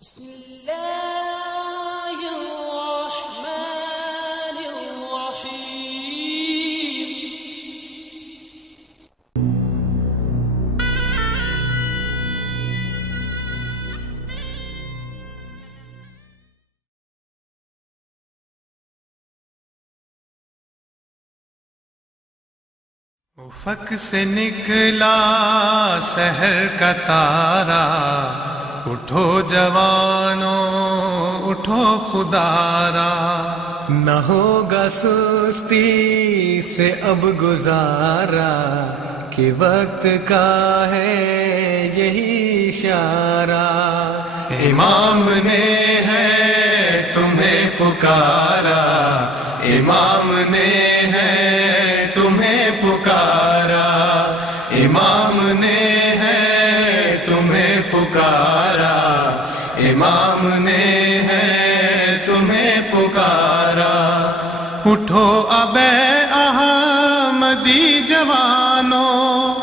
بسم اللہ الرحمن الرحیم۔ افق سے نکلا سحر کا تارا، اٹھو جوانوں اٹھو خدارا، نہ ہوگا سستی سے اب گزارا، کہ وقت کا ہے یہی اشارہ، امام نے ہے تمہیں پکارا، امام نے ہے تمہیں پکارا، امام نے ہے تمہیں پکارا، امام نے ہے تمہیں پکارا، اٹھو اب احمدی جوانوں،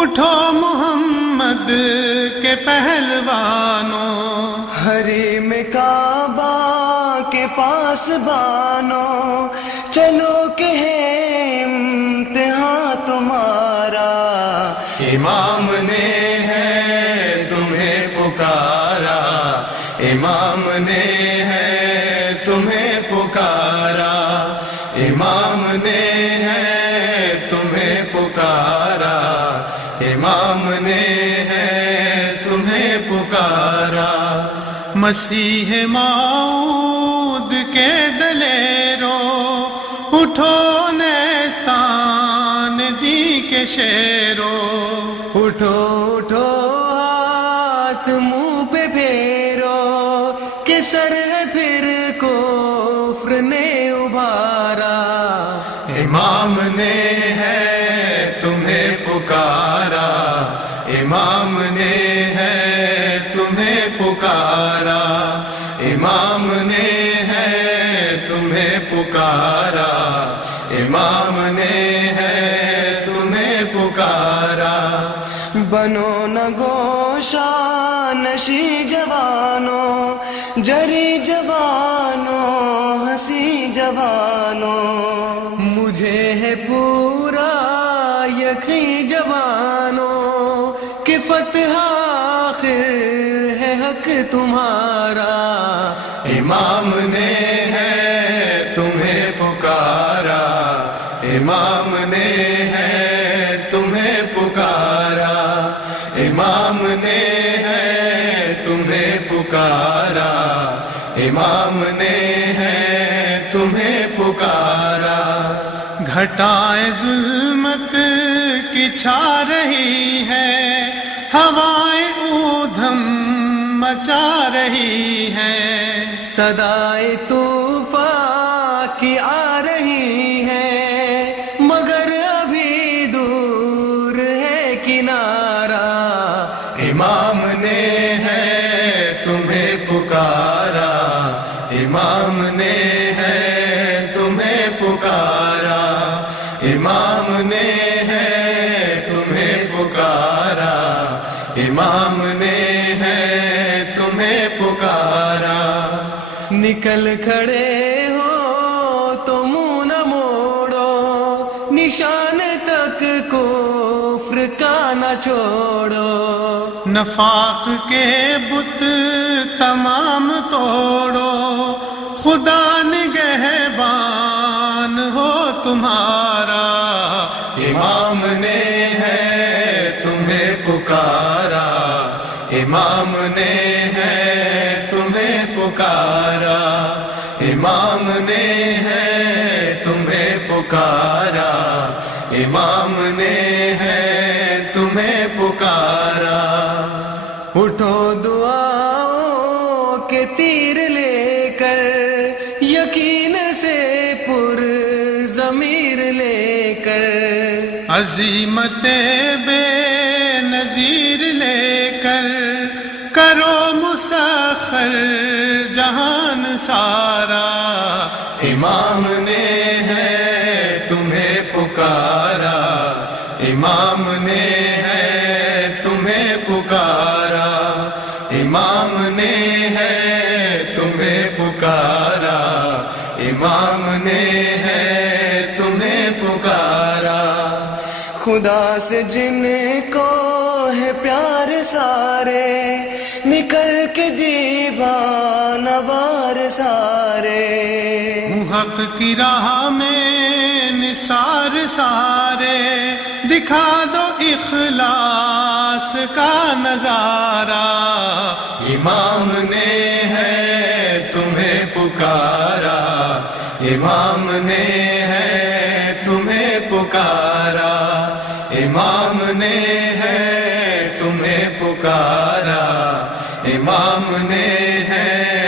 اٹھو محمد کے پہلوانوں، حریم کعبہ کے پاس بانو، چلو کہ ہے امتحان تمہارا، امام نے ہے تمہیں پکارا، امام نے ہے تمہیں پکارا، امام نے ہے تمہیں پکارا، امام نے ہے تمہیں پکارا، مسیح موعود کے دلیروں، اٹھو نیستان دی کے شیروں، اٹھو اٹھو ہاتھ منہ پہ پھیرو، کہ سر ہے پھر کفر نے ابھارا، امام نے ہے تمہیں پکارا، امام نے ہے تمہیں پکارا، امام نے ہے تمہیں پکارا، امام نے ہے تمہیں پکارا، بنو نہ گوشہ نشی جوانوں، جری جوانوں ہنسی جوانوں، مجھے ہے پورا یقین جوانوں، کہ فتح آخر ہے حق تمہارا، امام نے ہے تمہیں پکارا، امام نے ہے تمہیں پکارا، امام نے ہے تمہیں پکارا، امام نے ہے تمہیں پکارا، گھٹائیں ظلمت کی چھا رہی ہے، ہوائیں اودھم مچا رہی ہیں، صدائے طوفان کی آ رہی ہے، مگر ابھی دور ہے کنارہ، امام نے ہے تمہیں پکارا، امام نے ہے تمہیں پکارا، امام نے ہے تمہیں پکارا، امام نے ہے تمہیں پکارا، نکل کھڑے ہو تو منہ نہ موڑو، نشان تک کفر کا نہ چھوڑو، نفاق کے بت تمام توڑو، خدا نگہبان ہو تمہارا، امام نے ہے تمہیں پکارا، امام نے ہے تمہیں پکارا، امام نے ہے تمہیں پکارا، امام نے ہے تمہیں پکارا، اٹھو دعاؤں کے تیر لے کر، یقین سے پر ضمیر لے کر، عزیمت بے نظیر لے کر، کرو مسخر جہان سارا، امام نے ہے تمہیں پکارا، امام نے ہے تمہیں پکارا، امام نے ہے تمہیں پکارا، امام نے ہے تمہیں پکارا۔ خدا سے جن کو ہے پیار سارے، نکل کے دیوان وار سارے، حق کی راہ میں نثار سارے، دکھا دو اخلاص کا نظارہ، امام نے ہے تمہیں پکارا، امام نے ہے تمہیں پکارا، امام نے ہے تمہیں پکارا، امام نے ہے